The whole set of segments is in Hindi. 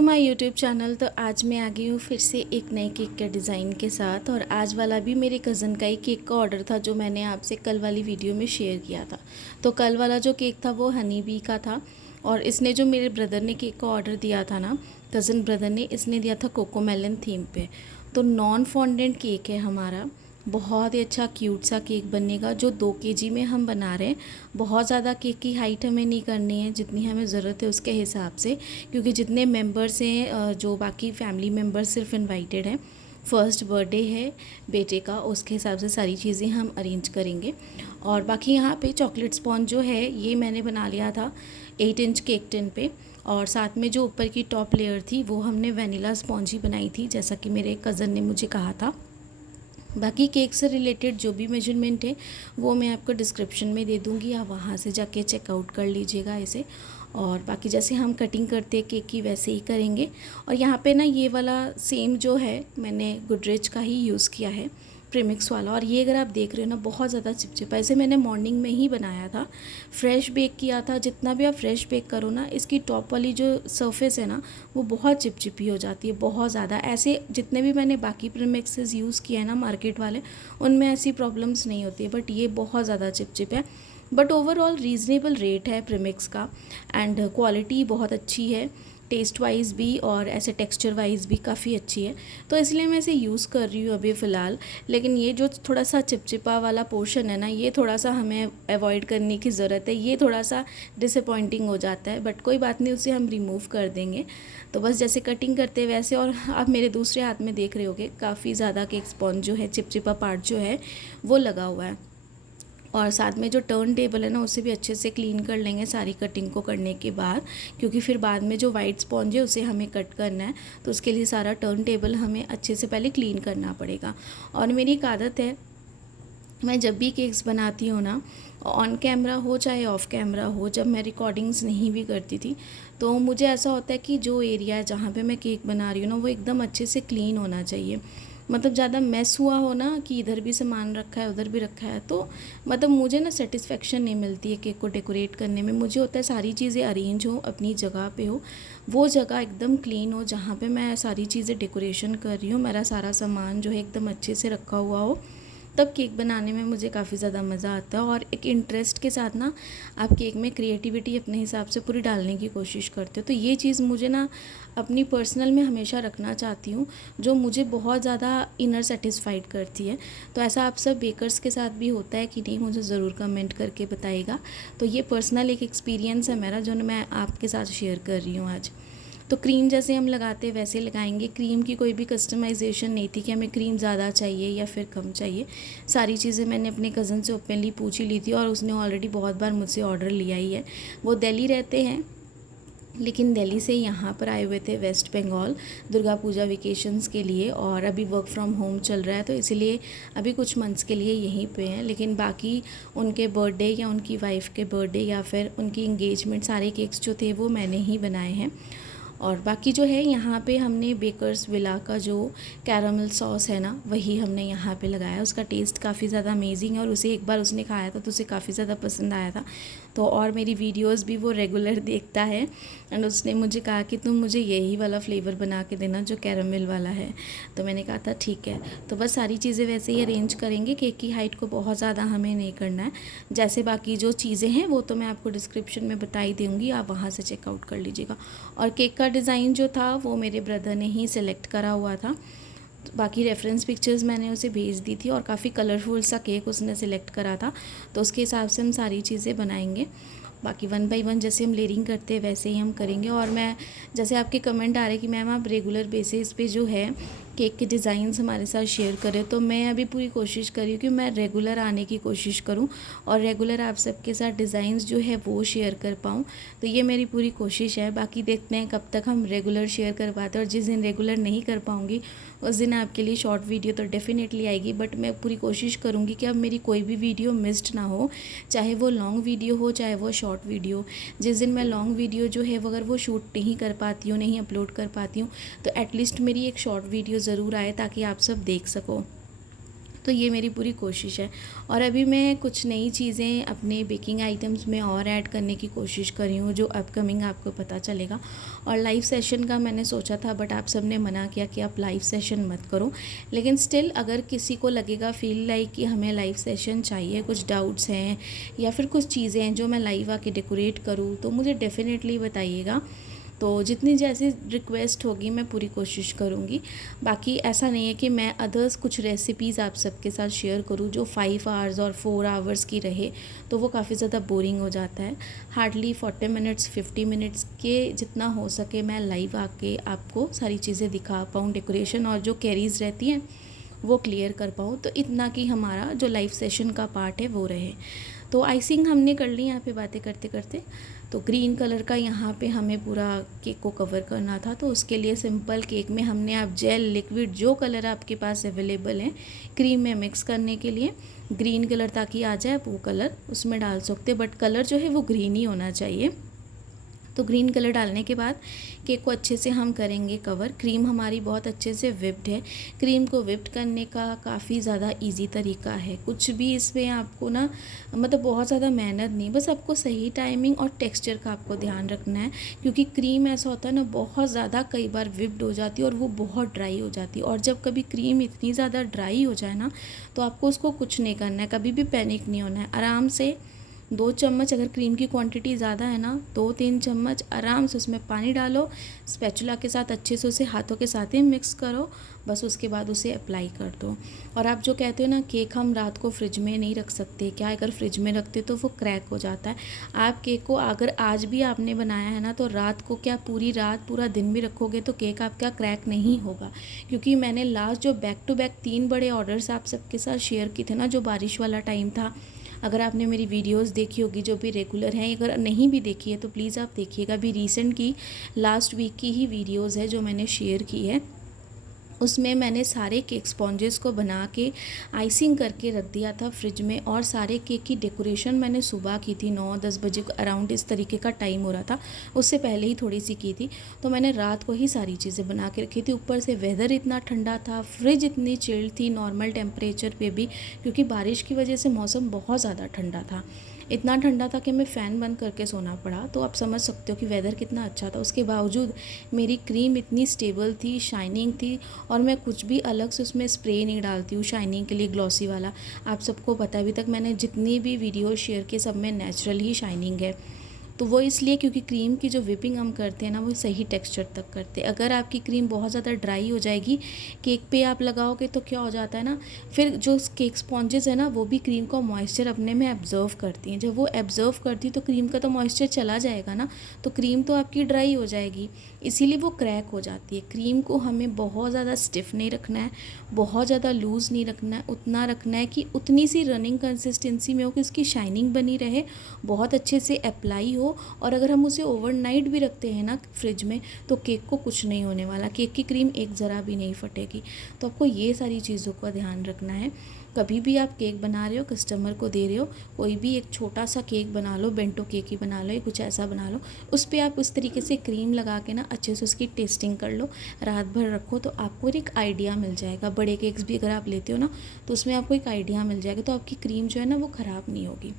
To my YouTube channel. तो आज मैं आ गई हूँ फिर से एक नए केक के डिज़ाइन के साथ। और आज वाला भी मेरे कज़न का ही केक का ऑर्डर था जो मैंने आपसे कल वाली वीडियो में शेयर किया था। तो कल वाला जो केक था वो हनी बी का था, और इसने जो मेरे ब्रदर ने केक का ऑर्डर दिया था ना, कज़न ब्रदर ने, इसने दिया था कोकोमेलन थीम पे। तो नॉन फॉन्डेंट केक है हमारा, बहुत ही अच्छा क्यूट सा केक बनेगा जो 2 केजी में हम बना रहे हैं। बहुत ज़्यादा केक की हाइट हमें नहीं करनी है, जितनी हमें ज़रूरत है उसके हिसाब से, क्योंकि जितने मेंबर्स हैं, जो बाकी फैमिली मेंबर्स सिर्फ इनवाइटेड हैं। फर्स्ट बर्थडे है बेटे का, उसके हिसाब से सारी चीज़ें हम अरेंज करेंगे। और बाकी यहाँ पे चॉकलेट स्पॉन्ज जो है ये मैंने बना लिया था 8 इंच केक टिन पे। और साथ में जो ऊपर की टॉप लेयर थी वो हमने वनीला स्पॉन्ज ही बनाई थी, जैसा कि मेरे कज़न ने मुझे कहा था। बाकी केक से रिलेटेड जो भी मेजरमेंट है वो मैं आपको डिस्क्रिप्शन में दे दूँगी, आप वहाँ से जाके चेकआउट कर लीजिएगा इसे। और बाकी जैसे हम कटिंग करते हैं केक की वैसे ही करेंगे। और यहाँ पे ना ये वाला सेम जो है मैंने गुडरेज का ही यूज़ किया है, प्रीमिक्स वाला। और ये अगर आप देख रहे हो ना बहुत ज़्यादा चिपचिपा, इसे मैंने मॉर्निंग में ही बनाया था, फ्रेश बेक किया था। जितना भी आप फ्रेश बेक करो ना, इसकी टॉप वाली जो सरफेस है ना वो बहुत चिपचिपी हो जाती है, बहुत ज़्यादा। ऐसे जितने भी मैंने बाकी प्रीमिक्सेस यूज़ किए हैं ना मार्केट वाले, उनमें ऐसी प्रॉब्लम्स नहीं होती है, बट ये बहुत ज़्यादा चिपचिप है। बट ओवरऑल रीज़नेबल रेट है प्रीमिक्स का, एंड क्वालिटी बहुत अच्छी है, टेस्ट वाइज भी और ऐसे टेक्सचर वाइज भी काफ़ी अच्छी है। तो इसलिए मैं इसे यूज़ कर रही हूँ अभी फ़िलहाल। लेकिन ये जो थोड़ा सा चिपचिपा वाला पोर्शन है ना, ये थोड़ा सा हमें अवॉइड करने की ज़रूरत है, ये थोड़ा सा डिसअपॉइंटिंग हो जाता है, बट कोई बात नहीं, उसे हम रिमूव कर देंगे। तो बस जैसे कटिंग करते वैसे। और आप मेरे दूसरे हाथ में देख रहे होगे काफ़ी ज़्यादा केक स्पॉन्ज जो है, चिपचिपा पार्ट जो है वो लगा हुआ है। और साथ में जो टर्न टेबल है ना उसे भी अच्छे से क्लीन कर लेंगे सारी कटिंग को करने के बाद, क्योंकि फिर बाद में जो वाइट स्पॉन्ज है उसे हमें कट करना है, तो उसके लिए सारा टर्न टेबल हमें अच्छे से पहले क्लीन करना पड़ेगा। और मेरी एक आदत है, मैं जब भी केक्स बनाती हूँ ना, ऑन कैमरा हो चाहे ऑफ कैमरा हो, जब मैं रिकॉर्डिंग्स नहीं भी करती थी, तो मुझे ऐसा होता है कि जो एरिया है जहाँ पे मैं केक बना रही हूँ ना वो एकदम अच्छे से क्लीन होना चाहिए। मतलब ज़्यादा मैस हुआ हो ना कि इधर भी सामान रखा है उधर भी रखा है, तो मतलब मुझे ना सेटिस्फेक्शन नहीं मिलती है केक को डेकोरेट करने में। मुझे होता है सारी चीज़ें अरेंज हो, अपनी जगह पे हो, वो जगह एकदम क्लीन हो जहाँ पे मैं सारी चीज़ें डेकोरेशन कर रही हूँ, मेरा सारा सामान जो है एकदम अच्छे से रखा हुआ हो, तब केक बनाने में मुझे काफ़ी ज़्यादा मज़ा आता है। और एक इंटरेस्ट के साथ ना आप केक में क्रिएटिविटी अपने हिसाब से पूरी डालने की कोशिश करते हो। तो ये चीज़ मुझे ना अपनी पर्सनल में हमेशा रखना चाहती हूँ, जो मुझे बहुत ज़्यादा इनर सेटिस्फाइड करती है। तो ऐसा आप सब बेकर्स के साथ भी होता है कि नहीं, मुझे ज़रूर कमेंट करके बताइएगा। तो ये पर्सनल एक एक्सपीरियंस है मेरा जो मैं आपके साथ शेयर कर रही हूँ आज। तो क्रीम जैसे हम लगाते हैं वैसे लगाएंगे। क्रीम की कोई भी कस्टमाइजेशन नहीं थी कि हमें क्रीम ज़्यादा चाहिए या फिर कम चाहिए। सारी चीज़ें मैंने अपने कज़न से ओपनली पूछ ही ली थी, और उसने ऑलरेडी बहुत बार मुझसे ऑर्डर लिया ही है। वो दिल्ली रहते हैं, लेकिन दिल्ली से यहाँ पर आए हुए थे वेस्ट बंगाल दुर्गा पूजा वेकेशंस के लिए, और अभी वर्क फ्रॉम होम चल रहा है तो इसीलिए अभी कुछ मंथ्स के लिए यहीं पे हैं। लेकिन बाकी उनके बर्थडे या उनकी वाइफ के बर्थडे या फिर उनकी इंगेजमेंट, सारे केक्स जो थे वो मैंने ही बनाए हैं। और बाकी जो है यहाँ पे हमने बेकर्स विला का जो कैरामल सॉस है ना वही हमने यहाँ पे लगाया। उसका टेस्ट काफ़ी ज़्यादा अमेजिंग है, और उसे एक बार उसने खाया था तो उसे काफ़ी ज़्यादा पसंद आया था। तो और मेरी वीडियोस भी वो रेगुलर देखता है, एंड उसने मुझे कहा कि तुम मुझे यही वाला फ्लेवर बना के देना जो कैरामल वाला है। तो मैंने कहा था ठीक है। तो बस सारी चीज़ें वैसे ही अरेंज करेंगे, केक की हाइट को बहुत ज़्यादा हमें नहीं करना है। जैसे बाकी जो चीज़ें हैं वो तो मैं आपको डिस्क्रिप्शन में बता ही दूँगी, आप वहाँ से चेकआउट कर लीजिएगा। और केक का डिज़ाइन जो था वो मेरे ब्रदर ने ही सिलेक्ट करा हुआ था। बाकी रेफरेंस पिक्चर्स मैंने उसे भेज दी थी, और काफ़ी कलरफुल सा केक उसने सिलेक्ट करा था, तो उसके हिसाब से हम सारी चीज़ें बनाएंगे। बाकी 1 बाय 1 जैसे हम लेयरिंग करते हैं वैसे ही हम करेंगे। और मैं, जैसे आपके कमेंट आ रहे हैं कि मैम आप रेगुलर बेसिस पे जो है केक के डिज़ाइंस हमारे साथ शेयर करें, तो मैं अभी पूरी कोशिश कर रही हूँ कि मैं रेगुलर आने की कोशिश करूँ और रेगुलर आप सबके साथ डिज़ाइंस जो है वो शेयर कर पाऊँ। तो ये मेरी पूरी कोशिश है। बाकी देखते हैं कब तक हम रेगुलर शेयर कर पाते हैं, और जिस दिन रेगुलर नहीं कर पाऊँगी उस दिन आपके लिए शॉर्ट वीडियो तो डेफिनेटली आएगी। बट मैं पूरी कोशिश करूँगी कि अब मेरी कोई भी वीडियो मिस्ड ना हो, चाहे वो लॉन्ग वीडियो हो चाहे वो शॉर्ट वीडियो। जिस दिन मैं लॉन्ग वीडियो जो है अगर वो शूट नहीं कर पाती हूँ, नहीं अपलोड कर पाती हूँ, तो एटलीस्ट मेरी एक शॉर्ट वीडियो ज़रूर आए ताकि आप सब देख सको। तो ये मेरी पूरी कोशिश है। और अभी मैं कुछ नई चीज़ें अपने बेकिंग आइटम्स में और ऐड करने की कोशिश कर रही हूँ, जो अपकमिंग आपको पता चलेगा। और लाइव सेशन का मैंने सोचा था, बट आप सब ने मना किया कि आप लाइव सेशन मत करो। लेकिन स्टिल अगर किसी को लगेगा, फील लाइक कि हमें लाइव सेशन चाहिए, कुछ डाउट्स हैं या फिर कुछ चीज़ें हैं जो मैं लाइव आके डेकोरेट करूँ, तो मुझे डेफ़िनेटली बताइएगा। तो जितनी जैसी रिक्वेस्ट होगी मैं पूरी कोशिश करूँगी। बाकी ऐसा नहीं है कि मैं अदर्स कुछ रेसिपीज़ आप सबके साथ शेयर करूँ जो 5 आवर्स और 4 आवर्स की रहे, तो वो काफ़ी ज़्यादा बोरिंग हो जाता है। हार्डली 40 मिनट्स 50 मिनट्स के जितना हो सके मैं लाइव आके आपको सारी चीज़ें दिखा पाऊँ, डेकोरेशन और जो कैरीज़ रहती हैं वो क्लियर कर पाऊँ। तो इतना कि हमारा जो लाइव सेशन का पार्ट है वो रहे। तो आइसिंग हमने कर ली यहाँ पे बातें करते करते। तो ग्रीन कलर का यहाँ पे हमें पूरा केक को कवर करना था, तो उसके लिए सिंपल केक में हमने आप जेल, लिक्विड, जो कलर आपके पास अवेलेबल है क्रीम में मिक्स करने के लिए, ग्रीन कलर ताकि आ जाए वो कलर उसमें डाल सकते, बट कलर जो है वो ग्रीन ही होना चाहिए। तो ग्रीन कलर डालने के बाद केक को अच्छे से हम करेंगे कवर। क्रीम हमारी बहुत अच्छे से विप्ड है। क्रीम को विप्ड करने का काफ़ी ज़्यादा इजी तरीका है, कुछ भी इसमें आपको ना मतलब बहुत ज़्यादा मेहनत नहीं, बस आपको सही टाइमिंग और टेक्सचर का आपको ध्यान रखना है। क्योंकि क्रीम ऐसा होता है ना, बहुत ज़्यादा कई बार विप्ड हो जाती है और वो बहुत ड्राई हो जाती है। और जब कभी क्रीम इतनी ज़्यादा ड्राई हो जाए ना, तो आपको उसको कुछ नहीं करना है, कभी भी पैनिक नहीं होना है। आराम से 2 चम्मच, अगर क्रीम की क्वांटिटी ज़्यादा है ना, 2-3 चम्मच आराम से उसमें पानी डालो, स्पैचुला के साथ अच्छे से उसे हाथों के साथ ही मिक्स करो, बस उसके बाद उसे अप्लाई कर दो। और आप जो कहते हो ना केक हम रात को फ्रिज में नहीं रख सकते, क्या अगर फ्रिज में रखते तो वो क्रैक हो जाता है। आप केक को अगर आज भी आपने बनाया है ना, तो रात को क्या पूरी रात पूरा दिन भी रखोगे तो केक आपका क्रैक नहीं होगा। क्योंकि मैंने लास्ट जो बैक टू बैक 3 बड़े ऑर्डर्स आप सबके साथ शेयर किए थे ना, जो बारिश वाला टाइम था, अगर आपने मेरी वीडियोस देखी होगी जो भी रेगुलर हैं, अगर नहीं भी देखी है तो प्लीज़ आप देखिएगा। अभी रिसेंट की लास्ट वीक की ही वीडियोस है जो मैंने शेयर की है। उसमें मैंने सारे केक स्पॉन्जेस को बना के आइसिंग करके रख दिया था फ्रिज में, और सारे केक की डेकोरेशन मैंने सुबह की थी 9-10 बजे अराउंड, इस तरीके का टाइम हो रहा था, उससे पहले ही थोड़ी सी की थी। तो मैंने रात को ही सारी चीज़ें बना के रखी थी। ऊपर से वेदर इतना ठंडा था, फ्रिज इतनी चिल्ड थी नॉर्मल टेम्परेचर पे भी, क्योंकि बारिश की वजह से मौसम बहुत ज़्यादा ठंडा था। इतना ठंडा था कि मैं फ़ैन बंद करके सोना पड़ा। तो आप समझ सकते हो कि वेदर कितना अच्छा था। उसके बावजूद मेरी क्रीम इतनी स्टेबल थी, शाइनिंग थी, और मैं कुछ भी अलग से उसमें स्प्रे नहीं डालती हूँ शाइनिंग के लिए ग्लॉसी वाला। आप सबको पता है, अभी तक मैंने जितनी भी वीडियो शेयर किए सब में नेचुरल ही शाइनिंग है। तो वो इसलिए क्योंकि क्रीम की जो विपिंग हम करते हैं ना, वो सही टेक्सचर तक करते हैं। अगर आपकी क्रीम बहुत ज़्यादा ड्राई हो जाएगी, केक पे आप लगाओगे, तो क्या हो जाता है ना, फिर जो केक स्पॉन्जेस है ना, वो भी क्रीम का मॉइस्चर अपने में एब्जर्व करती हैं। जब वो एब्जर्व करती है तो क्रीम का तो मॉइस्चर चला जाएगा ना, तो क्रीम तो आपकी ड्राई हो जाएगी, इसीलिए वो क्रैक हो जाती है। क्रीम को हमें बहुत ज़्यादा स्टिफ नहीं रखना है, बहुत ज़्यादा लूज़ नहीं रखना है, उतना रखना है कि उतनी सी रनिंग कंसिस्टेंसी में हो कि उसकी शाइनिंग बनी रहे, बहुत अच्छे से अप्लाई हो। और अगर हम उसे ओवरनाइट भी रखते हैं ना फ्रिज में, तो केक को कुछ नहीं होने वाला, केक की क्रीम एक ज़रा भी नहीं फटेगी। तो आपको ये सारी चीज़ों का ध्यान रखना है। कभी भी आप केक बना रहे हो, कस्टमर को दे रहे हो, कोई भी एक छोटा सा केक बना लो, बेंटो केक ही बना लो या कुछ ऐसा बना लो, उस पर आप उस तरीके से क्रीम लगा के ना अच्छे से उसकी टेस्टिंग कर लो, रात भर रखो, तो आपको एक आइडिया मिल जाएगा। बड़े केक्स भी अगर आप लेते हो ना, तो उसमें आपको एक आइडिया मिल जाएगा, तो आपकी क्रीम जो है ना वो ख़राब नहीं होगी।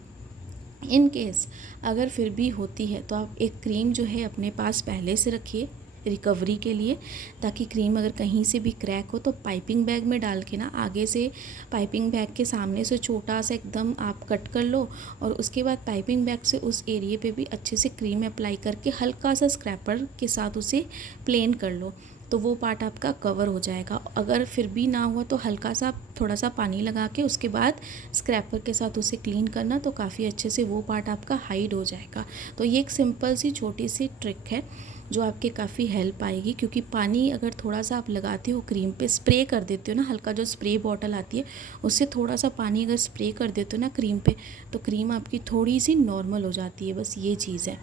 इन केस अगर फिर भी होती है, तो आप एक क्रीम जो है अपने पास पहले से रखिए रिकवरी के लिए, ताकि क्रीम अगर कहीं से भी क्रैक हो तो पाइपिंग बैग में डाल के ना आगे से पाइपिंग बैग के सामने से छोटा सा एकदम आप कट कर लो, और उसके बाद पाइपिंग बैग से उस एरिए पे भी अच्छे से क्रीम अप्लाई करके हल्का सा स्क्रैपर के साथ उसे प्लेन कर लो, तो वो पार्ट आपका कवर हो जाएगा। अगर फिर भी ना हुआ तो हल्का सा थोड़ा सा पानी लगा के उसके बाद स्क्रैपर के साथ उसे क्लीन करना, तो काफ़ी अच्छे से वो पार्ट आपका हाइड हो जाएगा। तो ये एक सिंपल सी छोटी सी ट्रिक है जो आपके काफ़ी हेल्प आएगी। क्योंकि पानी अगर थोड़ा सा आप लगाते हो क्रीम पे, स्प्रे कर देते हो ना, हल्का जो स्प्रे बॉटल आती है उससे थोड़ा सा पानी अगर स्प्रे कर देते हो ना क्रीम पे, तो क्रीम आपकी थोड़ी सी नॉर्मल हो जाती है, बस ये चीज़ है।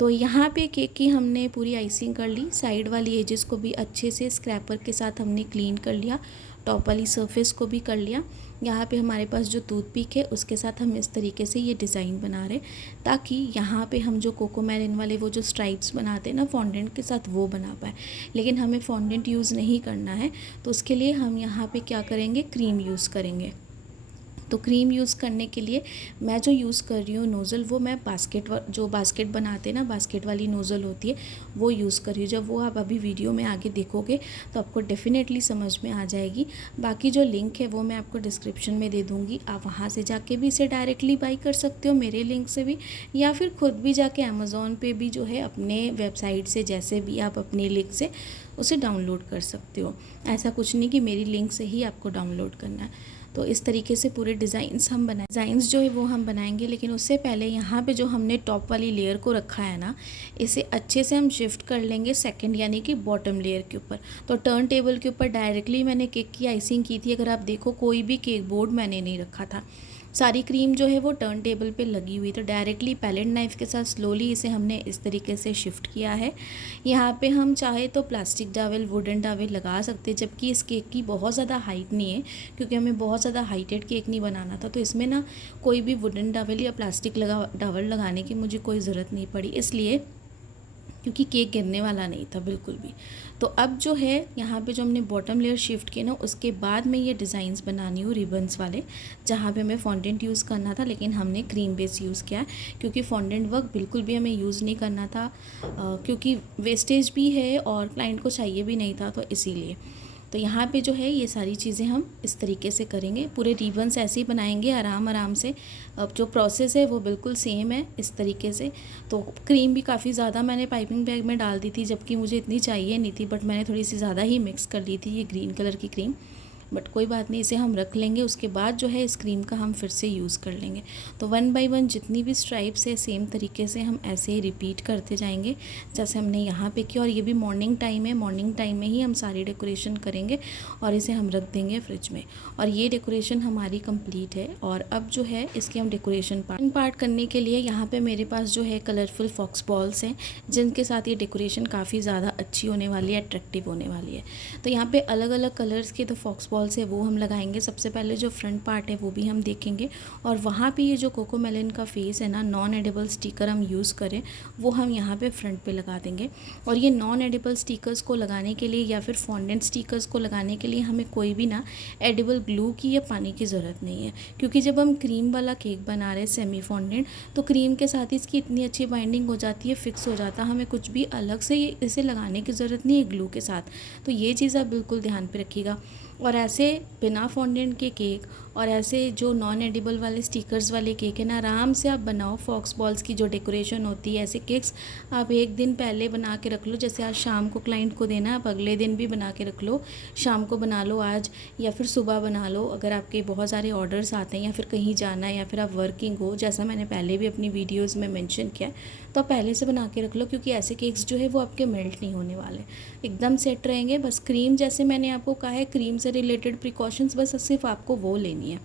तो यहाँ पे केक की हमने पूरी आइसिंग कर ली, साइड वाली एजेस को भी अच्छे से स्क्रैपर के साथ हमने क्लीन कर लिया, टॉप वाली सरफेस को भी कर लिया। यहाँ पे हमारे पास जो टूथपिक है उसके साथ हम इस तरीके से ये डिज़ाइन बना रहे, ताकि यहाँ पे हम जो कोकोमेलिन वाले वो जो स्ट्राइप्स बनाते हैं ना फॉन्डेंट के साथ, वो बना पाए। लेकिन हमें फॉन्डेंट यूज़ नहीं करना है, तो उसके लिए हम यहाँ पे क्या करेंगे, क्रीम यूज़ करेंगे। तो क्रीम यूज़ करने के लिए मैं जो यूज़ कर रही हूँ नोज़ल, वो मैं बास्केट बनाते हैं ना, बास्केट वाली नोज़ल होती है, वो यूज़ कर रही हूँ। जब वो आप अभी वीडियो में आगे देखोगे तो आपको डेफिनेटली समझ में आ जाएगी। बाकी जो लिंक है वो मैं आपको डिस्क्रिप्शन में दे दूँगी, आप वहाँ से जाके भी इसे डायरेक्टली बाई कर सकते हो मेरे लिंक से भी, या फिर खुद भी जाके अमेज़ॉन पे भी जो है अपने वेबसाइट से, जैसे भी आप अपने लिंक से उसे डाउनलोड कर सकते हो। ऐसा कुछ नहीं कि मेरी लिंक से ही आपको डाउनलोड करना है। तो इस तरीके से पूरे डिज़ाइंस हम बनाए, डिज़ाइंस जो है वो हम बनाएंगे। लेकिन उससे पहले यहाँ पे जो हमने टॉप वाली लेयर को रखा है ना, इसे अच्छे से हम शिफ्ट कर लेंगे सेकंड यानी कि बॉटम लेयर के ऊपर। तो टर्न टेबल के ऊपर डायरेक्टली मैंने केक की आइसिंग की थी। अगर आप देखो, कोई भी केक बोर्ड मैंने नहीं रखा था, सारी क्रीम जो है वो टर्न टेबल पे लगी हुई। तो डायरेक्टली पैलेट नाइफ़ के साथ स्लोली इसे हमने इस तरीके से शिफ्ट किया है। यहाँ पे हम चाहे तो प्लास्टिक टावल, वुडन टावल लगा सकते हैं, जबकि इस केक की बहुत ज़्यादा हाइट नहीं है, क्योंकि हमें बहुत ज़्यादा हाइटेड केक नहीं बनाना था। तो इसमें ना कोई भी वुडन टावल या प्लास्टिक टावल लगाने की मुझे कोई ज़रूरत नहीं पड़ी, इसलिए क्योंकि केक गिरने वाला नहीं था बिल्कुल भी। तो अब जो है यहाँ पे जो हमने बॉटम लेयर शिफ्ट की ना, उसके बाद मैं ये डिज़ाइंस बनानी हूँ रिबन्स वाले, जहाँ पे हमें फॉन्डेंट यूज़ करना था, लेकिन हमने क्रीम बेस यूज़ किया, क्योंकि फॉन्डेंट वर्क बिल्कुल भी हमें यूज़ नहीं करना था, क्योंकि वेस्टेज भी है और क्लाइंट को चाहिए भी नहीं था, तो इसीलिए। तो यहाँ पे जो है ये सारी चीज़ें हम इस तरीके से करेंगे, पूरे रिबन्स ऐसे ही बनाएंगे आराम आराम से। अब जो प्रोसेस है वो बिल्कुल सेम है इस तरीके से। तो क्रीम भी काफ़ी ज़्यादा मैंने पाइपिंग बैग में डाल दी थी, जबकि मुझे इतनी चाहिए नहीं थी, बट मैंने थोड़ी सी ज़्यादा ही मिक्स कर ली थी ये ग्रीन कलर की क्रीम। बट कोई बात नहीं, इसे हम रख लेंगे। उसके बाद जो है इस क्रीम का हम फिर से यूज़ कर लेंगे। तो 1 बाय 1 जितनी भी स्ट्राइप्स है सेम तरीके से हम ऐसे ही रिपीट करते जाएंगे, जैसे हमने यहाँ पे किया। और ये भी मॉर्निंग टाइम है, मॉर्निंग टाइम में ही हम सारी डेकोरेशन करेंगे और इसे हम रख देंगे फ्रिज में। और ये डेकोरेशन हमारी कंप्लीट है। और अब जो है इसके हम डेकोरेशन पार्ट करने के लिए यहाँ पे मेरे पास जो है कलरफुल फॉक्स बॉल्स हैं, जिनके साथ ये डेकोरेशन काफ़ी ज़्यादा अच्छी होने वाली है, अट्रैक्टिव होने वाली है। तो यहाँ पे अलग अलग कलर्स के तो फॉक्स बॉल्स है वो हम लगाएंगे। सबसे पहले जो फ्रंट पार्ट है वो भी हम देखेंगे, और वहाँ पे ये जो कोकोमेलिन का फेस है ना, नॉन एडिबल स्टिकर हम यूज़ करें, वो हम यहाँ पे फ्रंट पे लगा देंगे। और ये नॉन एडिबल स्टिकर्स को लगाने के लिए या फिर फॉन्डेंट स्टिकर्स को लगाने के लिए हमें कोई भी ना एडिबल ग्लू की या पानी की ज़रूरत नहीं है, क्योंकि जब हम क्रीम वाला केक बना रहे हैं सेमी फॉन्डेंट, तो क्रीम के साथ ही इसकी इतनी अच्छी बाइंडिंग हो जाती है, फिक्स हो जाता है, हमें कुछ भी अलग से इसे लगाने की ज़रूरत नहीं है ग्लू के साथ। तो ये चीज़ आप बिल्कुल ध्यान पे रखिएगा। और ऐसे बिना फॉन्डेंट के केक और ऐसे जो नॉन एडिबल वाले स्टिकर्स वाले केक है ना, आराम से आप बनाओ। फॉक्स बॉल्स की जो डेकोरेशन होती है, ऐसे केक्स आप एक दिन पहले बना के रख लो। जैसे आज शाम को क्लाइंट को देना है, आप अगले दिन भी बना के रख लो, शाम को बना लो आज, या फिर सुबह बना लो। अगर आपके बहुत सारे ऑर्डर्स आते हैं या फिर कहीं जाना है या फिर आप वर्किंग हो, जैसा मैंने पहले भी अपनी वीडियोज़ में मेंशन किया, तो आप पहले से बना के रख लो, क्योंकि ऐसे केक्स जो है वो आपके मेल्ट नहीं होने वाले, एकदम सेट रहेंगे। बस क्रीम, जैसे मैंने आपको कहा है, क्रीम से रिलेटेड प्रिकॉशंस बस सिर्फ आपको वो लेनी है।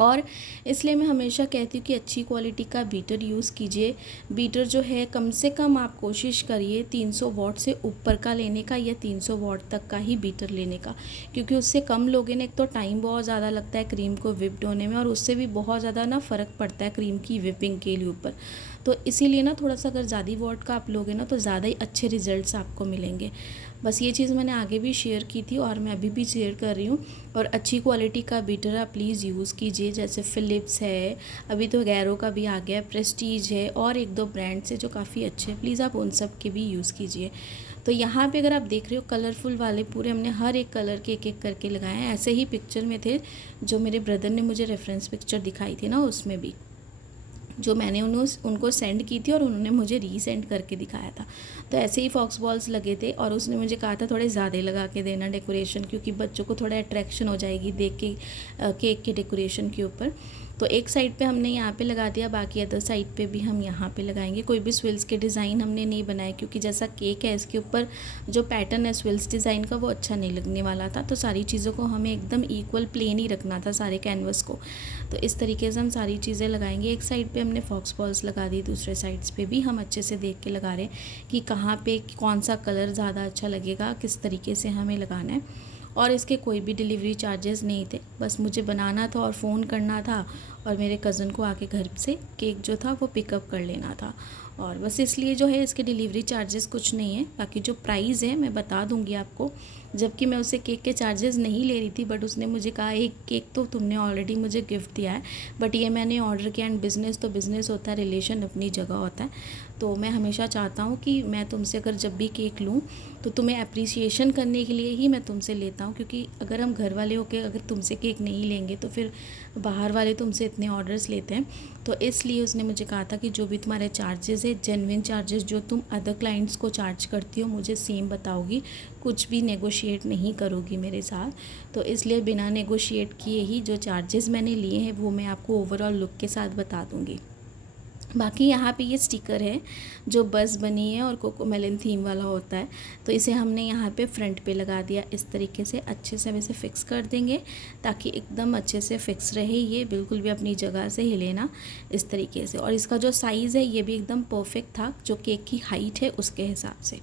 और इसलिए मैं हमेशा कहती हूँ कि अच्छी क्वालिटी का बीटर यूज़ कीजिए। बीटर जो है कम से कम आप कोशिश करिए 300 वॉट से ऊपर का लेने का, या 300 वॉट तक का ही बीटर लेने का, क्योंकि उससे कम लोगे ना, एक तो टाइम बहुत ज़्यादा लगता है क्रीम को विप्ड होने में, और उससे भी बहुत ज़्यादा ना फ़र्क पड़ता है क्रीम की विपिंग के लिए ऊपर। तो इसीलिए ना थोड़ा सा अगर ज़्यादा वॉट का आप लोगे ना, तो ज़्यादा ही अच्छे रिजल्ट्स आपको मिलेंगे। बस ये चीज़ मैंने आगे भी शेयर की थी और मैं अभी भी शेयर कर रही हूँ। और अच्छी क्वालिटी का बीटर आप प्लीज़ यूज़ कीजिए, जैसे फ़िलिप्स है, अभी तो गैरो का भी आ गया, प्रेस्टीज है, और एक दो ब्रांड्स है जो काफ़ी अच्छे हैं, प्लीज़ आप उन सब के भी यूज़ कीजिए। तो यहाँ पे अगर आप देख रहे हो कलरफुल वाले पूरे हमने हर एक कलर के एक एक करके लगाए हैं। ऐसे ही पिक्चर में थे जो मेरे ब्रदर ने मुझे रेफरेंस पिक्चर दिखाई थी ना, उसमें भी जो मैंने उनको सेंड की थी और उन्होंने मुझे रीसेंड करके दिखाया था। तो ऐसे ही फॉक्स बॉल्स लगे थे और उसने मुझे कहा था थोड़े ज़्यादा लगा के देना डेकोरेशन, क्योंकि बच्चों को थोड़ा अट्रैक्शन हो जाएगी देख के केक के डेकोरेशन के ऊपर। तो एक साइड पे हमने यहाँ पे लगा दिया, बाकी अदर साइड पे भी हम यहाँ पे लगाएंगे। कोई भी स्विल्स के डिज़ाइन हमने नहीं बनाए, क्योंकि जैसा केक है इसके ऊपर जो पैटर्न है स्विल्स डिज़ाइन का वो अच्छा नहीं लगने वाला था। तो सारी चीज़ों को हमें एकदम इक्वल प्लेन ही रखना था सारे कैनवस को। तो इस तरीके से हम सारी चीज़ें लगाएंगे। एक साइड पे हमने फॉक्स बॉल्स लगा दी, दूसरे साइड्स पे भी हम अच्छे से देख के लगा रहे हैं कि कहाँ पे कौन सा कलर ज़्यादा अच्छा लगेगा, किस तरीके से हमें लगाना है। और इसके कोई भी डिलीवरी चार्जेस नहीं थे, बस मुझे बनाना था और फ़ोन करना था और मेरे कज़न को आके घर से केक जो था वो पिकअप कर लेना था। और बस इसलिए जो है इसके डिलीवरी चार्जेस कुछ नहीं है। बाकी जो प्राइस है मैं बता दूंगी आपको, जबकि मैं उसे केक के चार्जेस नहीं ले रही थी, बट उसने मुझे कहा एक केक तो तुमने ऑलरेडी मुझे गिफ्ट दिया है, बट ये मैंने ऑर्डर किया। एंड बिज़नेस तो बिज़नेस होता है, रिलेशन अपनी जगह होता है। तो मैं हमेशा चाहता हूँ कि मैं तुमसे अगर जब भी केक लूँ तो तुम्हें अप्रिसिएशन करने के लिए ही मैं तुमसे लेता हूँ, क्योंकि अगर हम घर वाले होके अगर तुमसे केक नहीं लेंगे तो फिर बाहर वाले तुमसे इतने ऑर्डर्स लेते हैं। तो इसलिए उसने मुझे कहा था कि जो भी तुम्हारे चार्जेस है, जेन्युइन चार्जेस जो तुम अदर क्लाइंट्स को चार्ज करती हो मुझे सेम बताओगी, कुछ भी नेगोशिएट नहीं करोगी मेरे साथ। तो इसलिए बिना नेगोशिएट किए ही जो चार्जेस मैंने लिए हैं वो मैं आपको ओवरऑल लुक के साथ बता दूँगी। बाकी यहाँ पे ये स्टिकर है जो बस बनी है और कोकोमेलन थीम वाला होता है, तो इसे हमने यहाँ पे फ्रंट पे लगा दिया। इस तरीके से अच्छे से हम इसे फिक्स कर देंगे ताकि एकदम अच्छे से फिक्स रहे, ये बिल्कुल भी अपनी जगह से हिले ना, इस तरीके से। और इसका जो साइज़ है ये भी एकदम परफेक्ट था, जो केक की हाइट है उसके हिसाब से।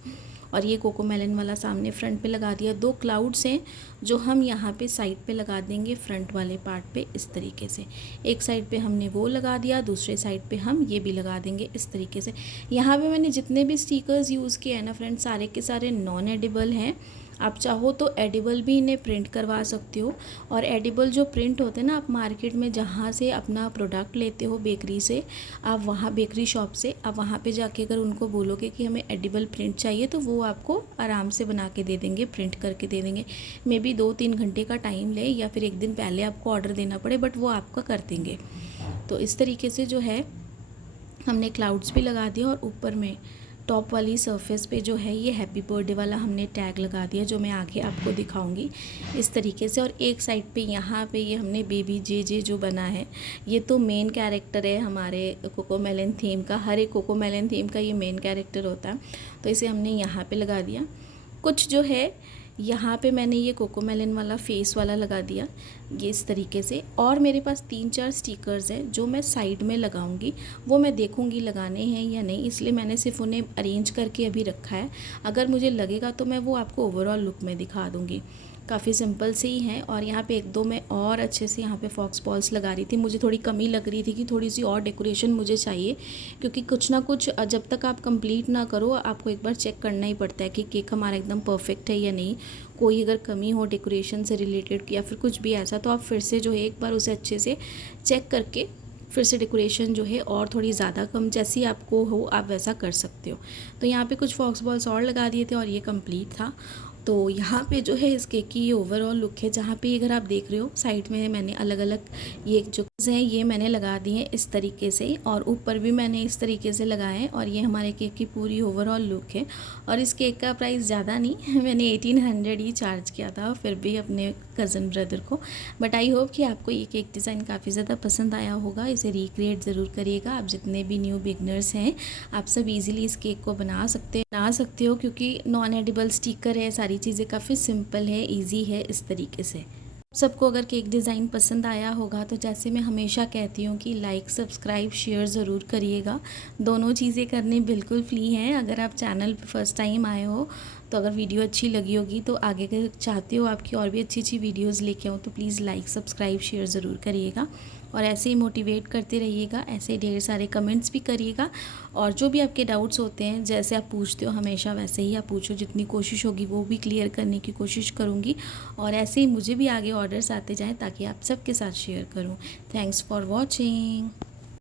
और ये कोकोमेलन वाला सामने फ्रंट पे लगा दिया। 2 क्लाउड्स हैं जो हम यहाँ पे साइड पे लगा देंगे फ्रंट वाले पार्ट पे, इस तरीके से। एक साइड पे हमने वो लगा दिया, दूसरे साइड पे हम ये भी लगा देंगे इस तरीके से। यहाँ पे मैंने जितने भी स्टिकर्स यूज़ किए हैं ना फ्रेंड्स, सारे के सारे नॉन एडिबल हैं। आप चाहो तो एडिबल भी इन्हें प्रिंट करवा सकते हो। और एडिबल जो प्रिंट होते हैं ना, आप मार्केट में जहाँ से अपना प्रोडक्ट लेते हो बेकरी से, आप वहाँ बेकरी शॉप से आप वहाँ पे जाके अगर उनको बोलोगे कि हमें एडिबल प्रिंट चाहिए तो वो आपको आराम से बना के दे देंगे, प्रिंट करके दे देंगे। मे बी 2-3 घंटे का टाइम ले या फिर एक दिन पहले आपको ऑर्डर देना पड़े, बट वो आपका कर देंगे। तो इस तरीके से जो है हमने क्लाउड्स भी लगा दिया और ऊपर में टॉप वाली सरफेस पे जो है ये हैप्पी बर्थडे वाला हमने टैग लगा दिया, जो मैं आगे आपको दिखाऊंगी इस तरीके से। और एक साइड पे यहाँ पे ये हमने बेबी जे जो बना है, ये तो मेन कैरेक्टर है हमारे कोकोमेलन थीम का। हर एक कोकोमेलन थीम का ये मेन कैरेक्टर होता है, तो इसे हमने यहाँ पे लगा दिया। कुछ जो है यहाँ पे मैंने ये कोकोमेलन वाला फेस वाला लगा दिया, ये इस तरीके से। और मेरे पास 3-4 स्टिकर्स हैं जो मैं साइड में लगाऊंगी, वो मैं देखूंगी लगाने हैं या नहीं, इसलिए मैंने सिर्फ उन्हें अरेंज करके अभी रखा है। अगर मुझे लगेगा तो मैं वो आपको ओवरऑल लुक में दिखा दूंगी। काफ़ी सिंपल से ही हैं। और यहाँ पे 1-2 मैं और अच्छे से यहाँ पे फॉक्स बॉल्स लगा रही थी। मुझे थोड़ी कमी लग रही थी कि थोड़ी सी और डेकोरेशन मुझे चाहिए, क्योंकि कुछ ना कुछ जब तक आप कंप्लीट ना करो आपको एक बार चेक करना ही पड़ता है कि केक हमारा एकदम परफेक्ट है या नहीं। कोई अगर कमी हो डेकोरेशन से रिलेटेड या फिर कुछ भी ऐसा, तो आप फिर से जो है एक बार उसे अच्छे से चेक करके फिर से डेकोरेशन जो है और थोड़ी ज़्यादा कम जैसी आपको हो आप वैसा कर सकते हो। तो यहाँ पे कुछ फॉक्स बॉल्स और लगा दिए थे और ये कंप्लीट था। तो यहाँ पे जो है इस केक की ये ओवरऑल लुक है, जहाँ पे अगर आप देख रहे हो साइड में मैंने अलग अलग ये जो हैं ये मैंने लगा दी हैं इस तरीके से, और ऊपर भी मैंने इस तरीके से लगाए हैं। और ये हमारे केक की पूरी ओवरऑल लुक है। और इस केक का प्राइस ज़्यादा नहीं, मैंने 1800 ही चार्ज किया था फिर भी अपने कज़न ब्रदर को। बट आई होप कि आपको ये केक डिज़ाइन काफ़ी ज़्यादा पसंद आया होगा। इसे रिक्रिएट ज़रूर करिएगा। आप जितने भी न्यू बिगनर्स हैं आप सब ईज़िली इस केक को बना सकते हो, क्योंकि नॉन एडिबल स्टिकर है, सारी चीज़ें काफ़ी सिंपल है, ईजी है इस तरीके से। सबको अगर केक डिज़ाइन पसंद आया होगा तो जैसे मैं हमेशा कहती हूँ कि लाइक सब्सक्राइब शेयर ज़रूर करिएगा। दोनों चीज़ें करनी बिल्कुल फ्री हैं। अगर आप चैनल पे फर्स्ट टाइम आए हो तो अगर वीडियो अच्छी लगी होगी तो आगे अगर चाहते हो आपकी और भी अच्छी वीडियोज़ लेके आऊँ तो प्लीज़ लाइक सब्सक्राइब शेयर ज़रूर करिएगा। और ऐसे ही मोटिवेट करते रहिएगा, ऐसे ढेर सारे कमेंट्स भी करिएगा। और जो भी आपके डाउट्स होते हैं जैसे आप पूछते हो हमेशा वैसे ही आप पूछो, जितनी कोशिश होगी वो भी क्लियर करने की कोशिश करूँगी। और ऐसे ही मुझे भी आगे ऑर्डर्स आते जाएँ ताकि आप सबके साथ शेयर करूँ। Thanks for watching.